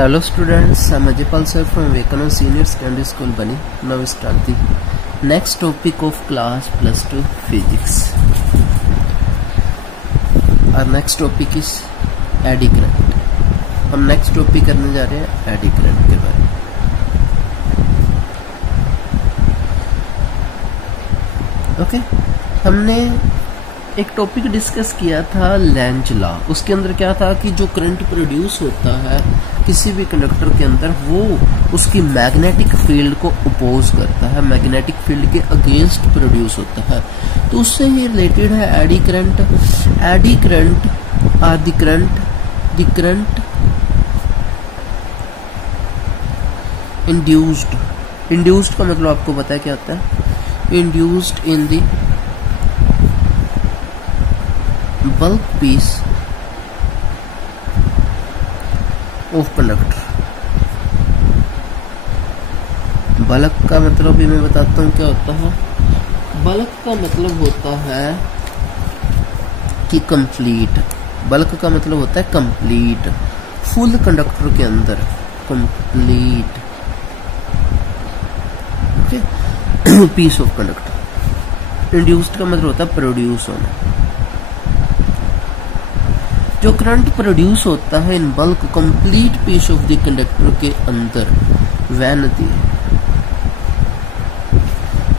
Hello students, I am Ajaypal sir from Vivekananda Senior Secondary School Bani. Now start the next topic of class plus 2 physics. Our next topic is eddy current. हम next topic करने जा रहे हैं eddy current के बारे में. Okay, हमने एक टॉपिक डिस्कस किया था लेंज लॉ. उसके अंदर क्या था कि जो करंट प्रोड्यूस होता है किसी भी कंडक्टर के अंदर, वो उसकी मैग्नेटिक फील्ड को अपोज करता है, मैग्नेटिक फील्ड के अगेंस्ट प्रोड्यूस होता है. तो उससे ही रिलेटेड है eddy current. Eddy current are the current induced का मतलब आपको पता है क्या होता है. Induced in the bulk piece of conductor. Bulk का मतलब भी मैं बताता हूँ क्या होता है. बल्क का मतलब होता है कि कंप्लीट. बल्क का मतलब होता है कंप्लीट, फुल कंडक्टर के अंदर complete okay piece of conductor. Induced का मतलब होता है प्रोड्यूस होना. जो करंट प्रोड्यूस होता है in bulk complete piece of the conductor के अंदर, when the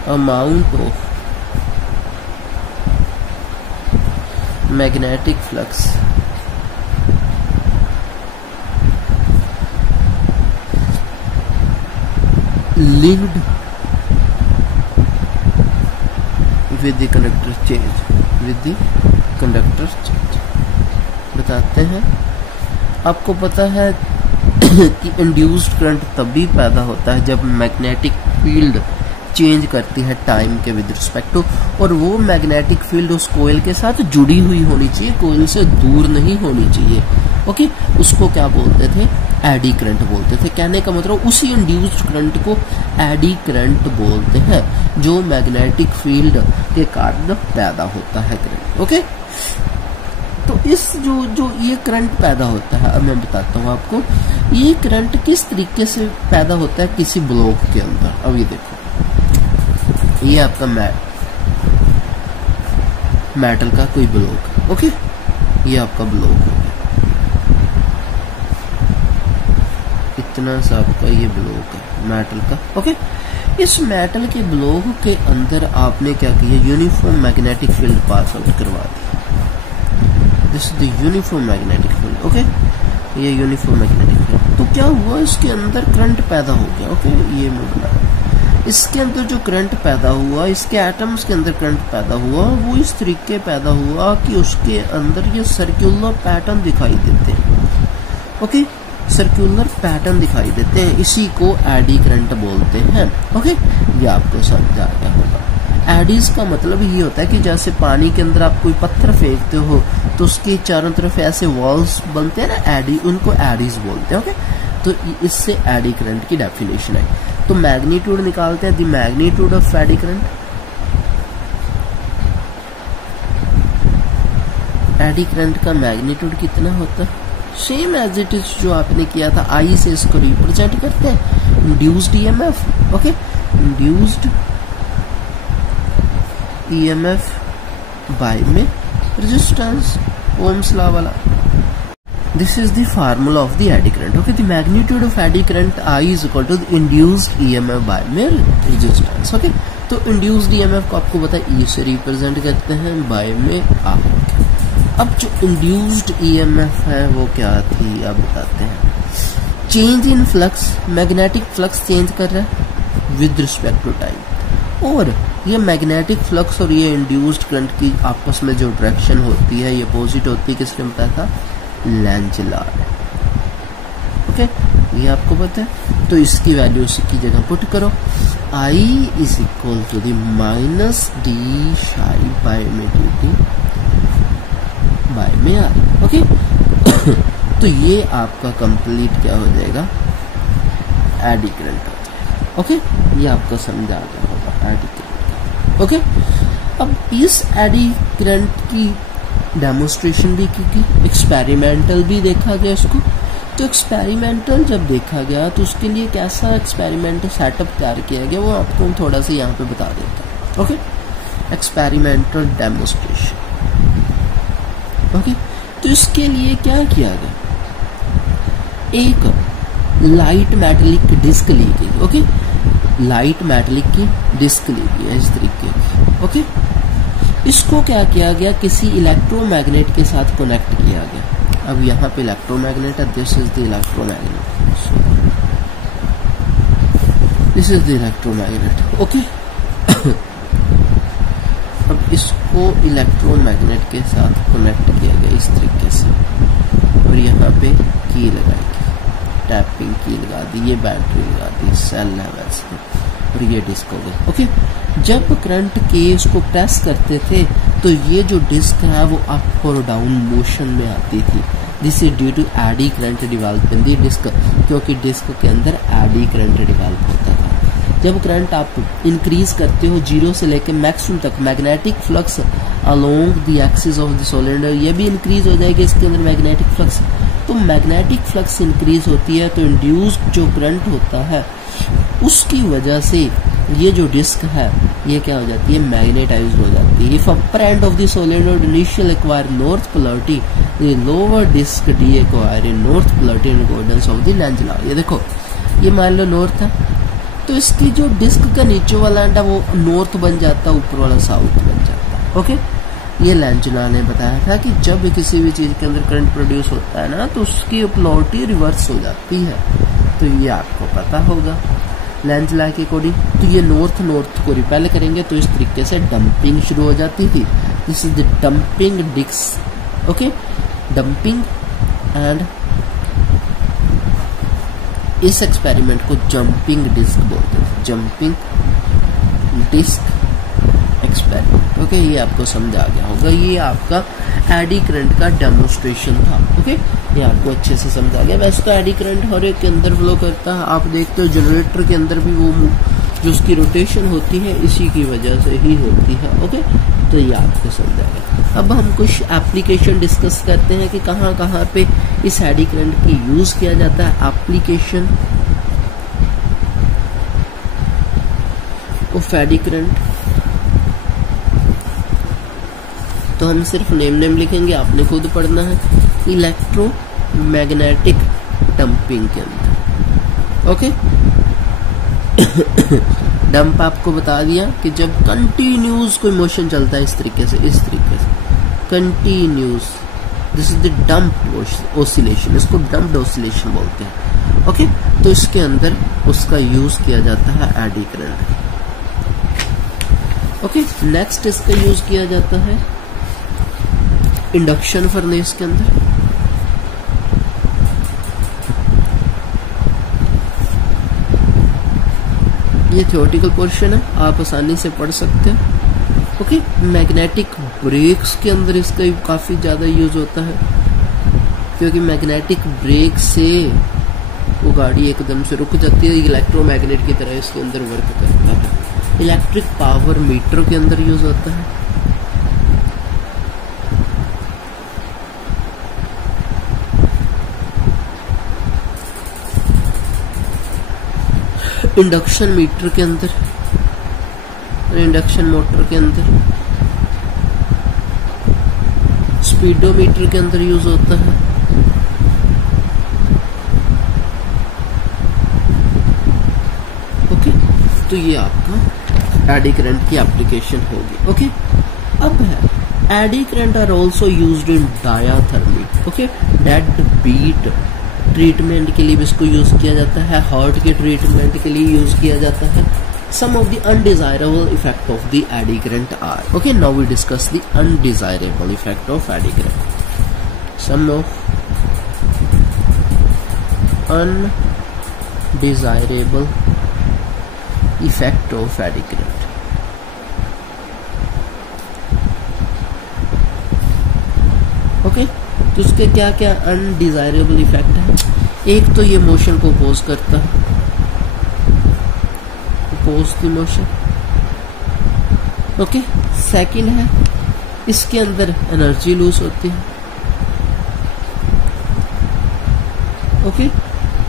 amount of magnetic flux linked with the conductor change. बताते हैं. आपको पता है कि इंड्यूस्ड करंट तभी पैदा होता है जब मैग्नेटिक फील्ड चेंज करती है टाइम के विद रिस्पेक्ट टू, और वो मैग्नेटिक फील्ड उस कोयल के साथ जुड़ी हुई होनी चाहिए, कोयल से दूर नहीं होनी चाहिए. ओके, उसको क्या बोलते थे? एडी करंट बोलते थे. कहने का मतलब उसी इंड्यूस्ड करंट को एडी करंट बोलते हैं, जो मैग्नेटिक फील्ड के कारण पैदा होता है करंट. ओके, तो इस जो ये करंट पैदा होता है, अब मैं बताता हूँ आपको ये करंट किस तरीके से पैदा होता है किसी ब्लॉक के अंदर. अब ये देखो, ये आपका मेटल का कोई ब्लॉक. ओके, ये आपका ब्लॉक हो गया, इतना सा आपका ये ब्लॉक है मेटल का. ओके, इस मेटल के ब्लॉक के अंदर आपने क्या किया? Uniform magnetic field pass out करवा दी. This is the uniform magnetic field. Okay, ये यूनिफॉर्म मैग्नेटिक फील्ड. तो क्या हुआ? इसके अंदर करंट पैदा हो गया. ओके, ये मैं बना, इसके अंदर जो करंट पैदा हुआ, इसके एटम्स के अंदर करंट पैदा हुआ, वो इस तरीके पैदा हुआ कि उसके अंदर ये सर्कुलर पैटर्न दिखाई देते हैं. ओके, सर्कुलर पैटर्न दिखाई देते हैं, इसी को एडी करंट बोलते हैं. ओके, ये आपको समझ आ गया होगा. एडीज का मतलब ये होता है कि जैसे पानी के अंदर आप कोई पत्थर फेंकते हो तो उसके चारों तरफ ऐसे वॉल्स बनते हैं ना, एडी, उनको एडीज बोलते हैं. ओके, तो इससे एडी करंट की डेफिनेशन है. तो मैग्नीट्यूड निकालते हैं, the magnitude of eddy current. Eddy current का मैग्नीट्यूड कितना होता है? सेम एज इट इज जो आपने किया था, आई से इसको रिप्रेजेंट करते हैं. Induced EMF. Okay, induced EMF by में रेजिस्टेंस, ओम्स लॉ वाला. This is the formula of the eddy current. Okay, the magnitude of eddy current I is equal to the induced EMF by में resistance. Okay, तो induced EMF को आपको पता है ई से represent करते हैं, बाय में आर. अब जो इंड्यूस्ड ईएमएफ है वो क्या थी, अब बताते हैं. Change in flux, magnetic flux change कर रहा है विद रिस्पेक्ट टू टाइम, और ये मैग्नेटिक फ्लक्स और ये इंड्यूस्ड करंट की आपस में जो डायरेक्शन होती है ये अपोजिट होती है. किसने बताया था? Lenz law. ओके, ये आपको पता है. तो इसकी वैल्यू इसकी जगह पुट करो. I is equal to the minus D psi by में डी बाय में आर. ओके, तो ये आपका कंप्लीट क्या हो जाएगा? एडी करंट हो जाएगा. ओके, ये आपको समझा गया होगा एडी करंट. ओके, अब इस एडी करंट की डेमोन्स्ट्रेशन भी की, एक्सपेरिमेंटल भी देखा गया इसको. तो एक्सपेरिमेंटल जब देखा गया तो उसके लिए कैसा एक्सपेरिमेंटल सेटअप तैयार किया गया वो आपको हम थोड़ा सा यहाँ पे बता देता हूँ। Okay, experimental demonstration. ओके, तो इसके लिए क्या किया गया, एक लाइट मेटेलिक डिस्क ली गई। ओके, लाइट मेटेलिक की डिस्क ली गई है इस तरीके की। ओके, इसको क्या किया गया, किसी इलेक्ट्रोमैग्नेट के साथ कनेक्ट किया गया। अब यहाँ पे इलेक्ट्रोमैग्नेट है, this is the electromagnet, this is the electromagnet. Okay, अब इसको इलेक्ट्रोमैग्नेट के साथ कनेक्ट किया गया इस तरीके से, और यहाँ पे की लगाई, टैपिंग की लगा दी, ये बैटरी लगा दी, सेल है वैसे, और ये डिस्क हो गई। ओके, जब करंट के इसको प्रेस करते थे तो ये जो डिस्क है वो अप और डाउन मोशन में आती थी। This is due to eddy current develop in the disc, क्योंकि डिस्क के अंदर एडी करंट डिवेल्प होता था। जब करंट आप इंक्रीज करते हो 0 से लेकर मैक्सिमम तक, magnetic flux along the axis of the cylinder, ये भी इंक्रीज हो जाएगी इसके अंदर मैग्नेटिक फ्लक्स। तो मैग्नेटिक फ्लक्स इंक्रीज होती है तो इंड्यूस्ड जो करंट होता है उसकी वजह से ये जो डिस्क है ये क्या हो जाती है, मैग्नेटाइज्ड हो जाती है। If upper end of the solenoid initial acquire north polarity, the lower disc D acquire in north polarity in accordance of the Lenz law. ये देखो, ये मान लो नॉर्थ है तो इसकी जो डिस्क का नीचे वाला एंड है वो नॉर्थ बन जाता है, ऊपर वाला साउथ बन जाता है। ओके, ये लेंज लॉ ने बताया था कि जब किसी भी चीज के अंदर करंट प्रोड्यूस होता है ना तो उसकी पोलैरिटी रिवर्स हो जाती है, तो ये आपको पता होगा लेंज लॉ के अकॉर्डिंग। तो ये नॉर्थ को रिपेल करेंगे तो इस तरीके से डंपिंग शुरू हो जाती थी। This is the dumping disc. Okay, dumping, and इस एक्सपेरिमेंट को जंपिंग डिस्क बोलते हैं, जंपिंग डिस्क एक्सपेरिमेंट। ओके, ये आपको समझ आ गया होगा, ये आपका एडी करंट का डेमोन्स्ट्रेशन था। ओके, ये आपको अच्छे से समझ आ गया। वैसे तो एडी करंट हर एक के अंदर फ्लो करता है, आप देखते हो जनरेटर के अंदर भी वो जो उसकी रोटेशन होती है इसी की वजह से ही होती है। ओके, तो ये आपको समझ आ गया। अब हम कुछ एप्लीकेशन डिस्कस करते हैं कि कहाँ कहाँ पे इस एडी करंट की यूज किया जाता है। एप्लीकेशन ऑफ एडी करंट, तो हम सिर्फ नेम लिखेंगे, आपने खुद पढ़ना है। इलेक्ट्रोमैग्नेटिक डंपिंग के अंदर। ओके, डंप आपको बता दिया कि जब कंटिन्यूस कोई मोशन चलता है इस तरीके से continuous, this is the dump oscillation, इसको डंप्ड ऑसिलेशन बोलते हैं। ओके, तो इसके अंदर उसका यूज किया जाता है एडी करंट। ओके, नेक्स्ट इसका यूज किया जाता है इंडक्शन फर्नेस के अंदर। ये थ्योरेटिकल पोर्शन है, आप आसानी से पढ़ सकते हैं। ओके, मैग्नेटिक ब्रेक्स के अंदर इसका काफी ज्यादा यूज होता है, क्योंकि मैग्नेटिक ब्रेक से वो गाड़ी एकदम से रुक जाती है, इलेक्ट्रोमैग्नेट की तरह इसके अंदर वर्क करता है। इलेक्ट्रिक पावर मीटर के अंदर यूज होता है। इंडक्शन मीटर के अंदर, इंडक्शन मोटर के अंदर, स्पीडोमीटर के अंदर यूज होता है। ओके, तो ये आपका एडी करंट की एप्लीकेशन होगी। ओके, अब है eddy current are also used in diathermy. Okay, dead beat treatment के लिए भी इसको यूज किया जाता है, हार्ट के ट्रीटमेंट के लिए यूज किया जाता है। Some of the undesirable effect of the eddy current are. Okay, now we discuss the undesirable effect of eddy current. Some of undesirable effect of eddy current. Okay, तो उसके क्या क्या अनडिजायरेबल इफेक्ट है। एक तो ये मोशन को oppose करता है, oppose the motion. Okay, second है इसके अंदर एनर्जी लूज होती है। ओके।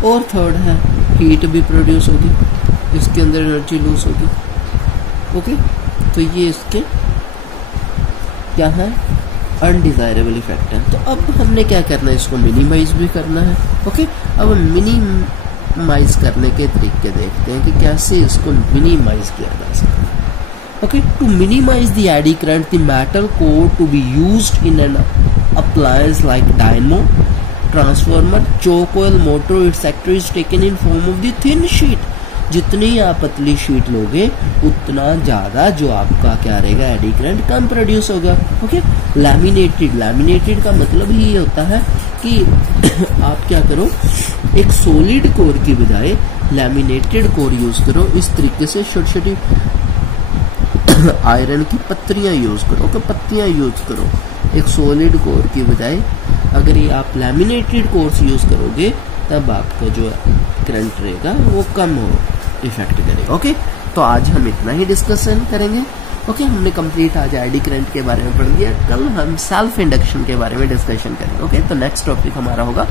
और थर्ड है हीट भी प्रोड्यूस होगी, इसके अंदर एनर्जी लूज होगी। ओके, तो ये इसके क्या है, अनडिजायरेबल इफेक्ट है। तो अब हमने क्या करना है, इसको मिनिमाइज भी करना है। ओके, अब मिनिमाइज करने के तरीके देखते हैं कि कैसे इसको मिनिमाइज किया जा सकता है। Okay, to minimise the eddy current the metal core to be used in an appliance like dynamo, transformer, choke oil, motor etc. is taken in form of the thin sheet। जितनी आप पतली sheet लोगे उतना ज्यादा जो आपका क्या रहेगा, एडी करंट कम प्रोड्यूस होगा। ओके, लैमिनेटेड का मतलब ही ये होता है कि आप क्या करो, एक सॉलिड कोर की बजाय लैमिनेटेड कोर यूज करो। इस तरीके से छोटी छोटी आयरन की पत्तियां यूज करो, पत्तियां यूज करो एक सॉलिड कोर की बजाय। अगर ये आप लैमिनेटेड कोर्स यूज करोगे तब आपका जो करंट रहेगा वो कम हो इफेक्ट करेगा। ओके, तो आज हम इतना ही डिस्कशन करेंगे। ओके, हमने कंप्लीट आज एडी करंट के बारे में पढ़ लिया। कल हम सेल्फ इंडक्शन के बारे में डिस्कशन करेंगे। ओके, तो नेक्स्ट टॉपिक हमारा होगा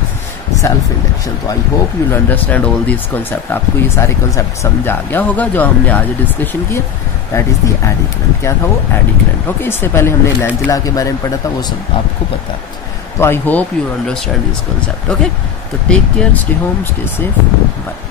सेल्फ इंडक्शन। तो I hope you understand all this concept. आपको ये सारे कॉन्सेप्ट समझ आ गया होगा जो हमने आज डिस्कशन किया। That is the eddy current. क्या था वो, एडी करंट। ओके, इससे पहले हमने लेंजला के बारे में पढ़ा था, वो सब आपको पता है। तो I hope you understand this concept. Okay, तो take care, stay home, stay safe, bye.